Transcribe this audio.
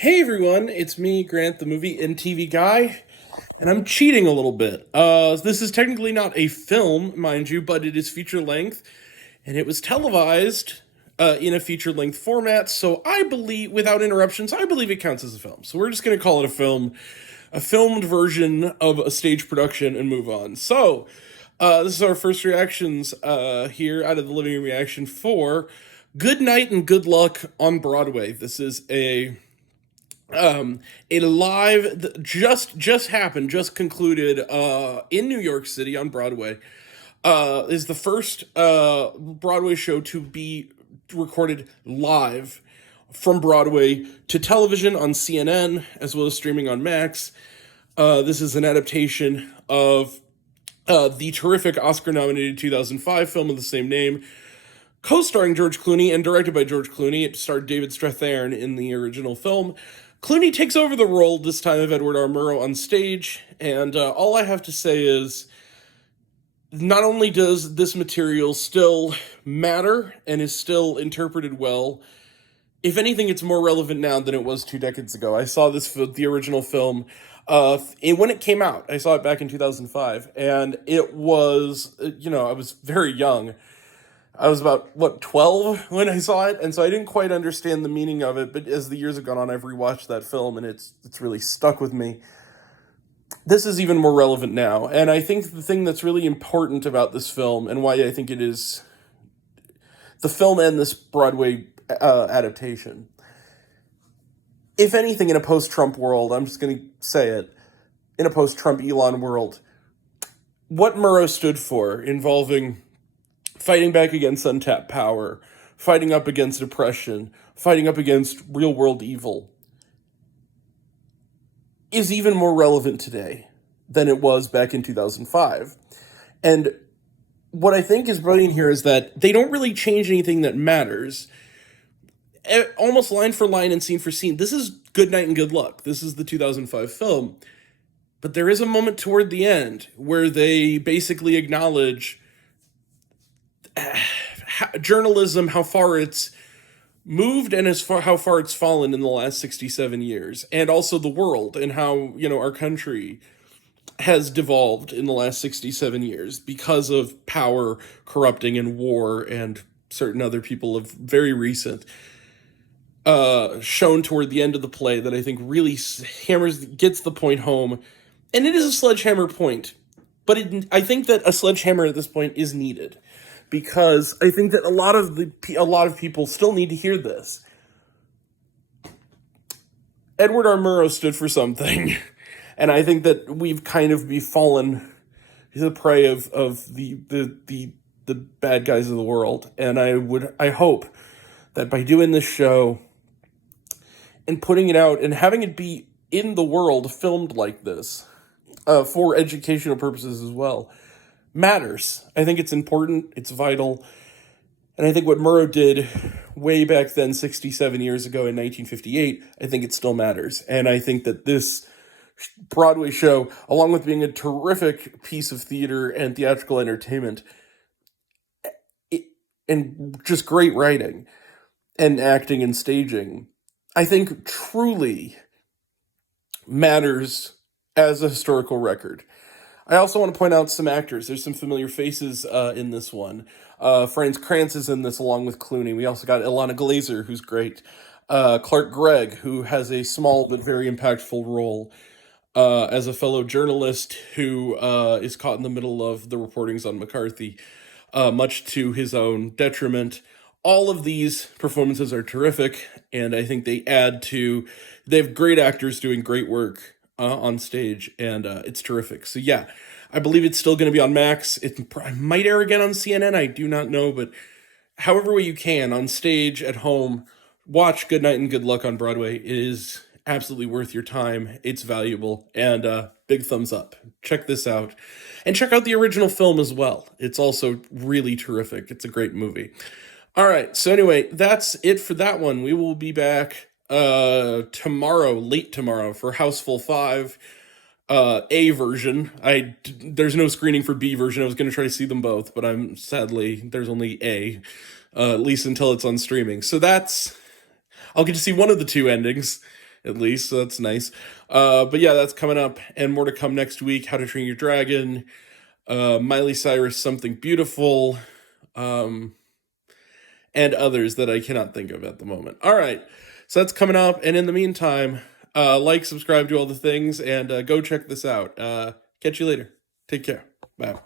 Hey everyone, it's me, Grant, the movie and TV guy, and I'm cheating a little bit. This is technically not a film, mind you, but it is feature length, and it was televised in a feature length format. So I believe, without interruptions, I believe it counts as a film. So we're just going to call it a film, a filmed version of a stage production, and move on. So this is our first reactions here out of the living room reaction for Good Night and Good Luck on Broadway. This is a live just happened, just concluded in New York City on Broadway. Is the first Broadway show to be recorded live from Broadway to television on CNN as well as streaming on Max. This is an adaptation of the terrific Oscar-nominated 2005 film of the same name, co-starring George Clooney and directed by George Clooney. It starred David Strathairn in the original film. Clooney takes over the role this time of Edward R. Murrow on stage, and all I have to say is, not only does this material still matter and is still interpreted well, if anything, it's more relevant now than it was 2 decades ago. I saw the original film, when it came out. I saw it back in 2005, and it was, I was very young. I was about, 12 when I saw it, and so I didn't quite understand the meaning of it, but as the years have gone on, I've rewatched that film, and it's really stuck with me. This is even more relevant now, and I think the thing that's really important about this film, and why I think it is the film and this Broadway adaptation, if anything, in a post-Trump world, I'm just going to say it, in a post-Trump Elon world, what Murrow stood for, involving fighting back against untapped power, fighting up against oppression, fighting up against real world evil, is even more relevant today than it was back in 2005. And what I think is brilliant here is that they don't really change anything that matters. Almost line for line and scene for scene. This is Good Night and Good Luck. This is the 2005 film. But there is a moment toward the end where they basically acknowledge journalism, how far it's moved and how far it's fallen in the last 67 years, and also the world and how, our country has devolved in the last 67 years because of power corrupting and war and certain other people of very recent shown toward the end of the play that I think really gets the point home. And it is a sledgehammer point, but I think that a sledgehammer at this point is needed, because I think that a lot of people still need to hear this. Edward R. Murrow stood for something, and I think that we've kind of fallen to the prey of the bad guys of the world. And I hope that by doing this show and putting it out and having it be in the world filmed like this, for educational purposes as well, matters. I think it's important, it's vital, and I think what Murrow did way back then, 67 years ago in 1958, I think it still matters. And I think that this Broadway show, along with being a terrific piece of theater and theatrical entertainment, and just great writing and acting and staging, I think truly matters as a historical record. I also want to point out some actors. There's some familiar faces in this one. Franz Kranz is in this along with Clooney. We also got Ilana Glazer, who's great. Clark Gregg, who has a small but very impactful role as a fellow journalist who is caught in the middle of the reportings on McCarthy, much to his own detriment. All of these performances are terrific, and I think they have great actors doing great work on stage, and it's terrific. So yeah, I believe it's still going to be on Max. It might air again on CNN, I do not know, but however way you can, on stage, at home, watch Good Night and Good Luck on Broadway. It is absolutely worth your time. It's valuable, and big thumbs up. Check this out. And check out the original film as well. It's also really terrific. It's a great movie. All right, so anyway, that's it for that one. We will be back late tomorrow, for Houseful 5, A version. There's no screening for B version. I was going to try to see them both, but there's only A, at least until it's on streaming. So I'll get to see one of the two endings, at least, so that's nice. But yeah, that's coming up, and more to come next week. How to Train Your Dragon, Miley Cyrus, Something Beautiful, um, and others that I cannot think of at the moment. All right, so that's coming up, and in the meantime, like, subscribe, do all the things, and go check this out. Catch you later. Take care. Bye.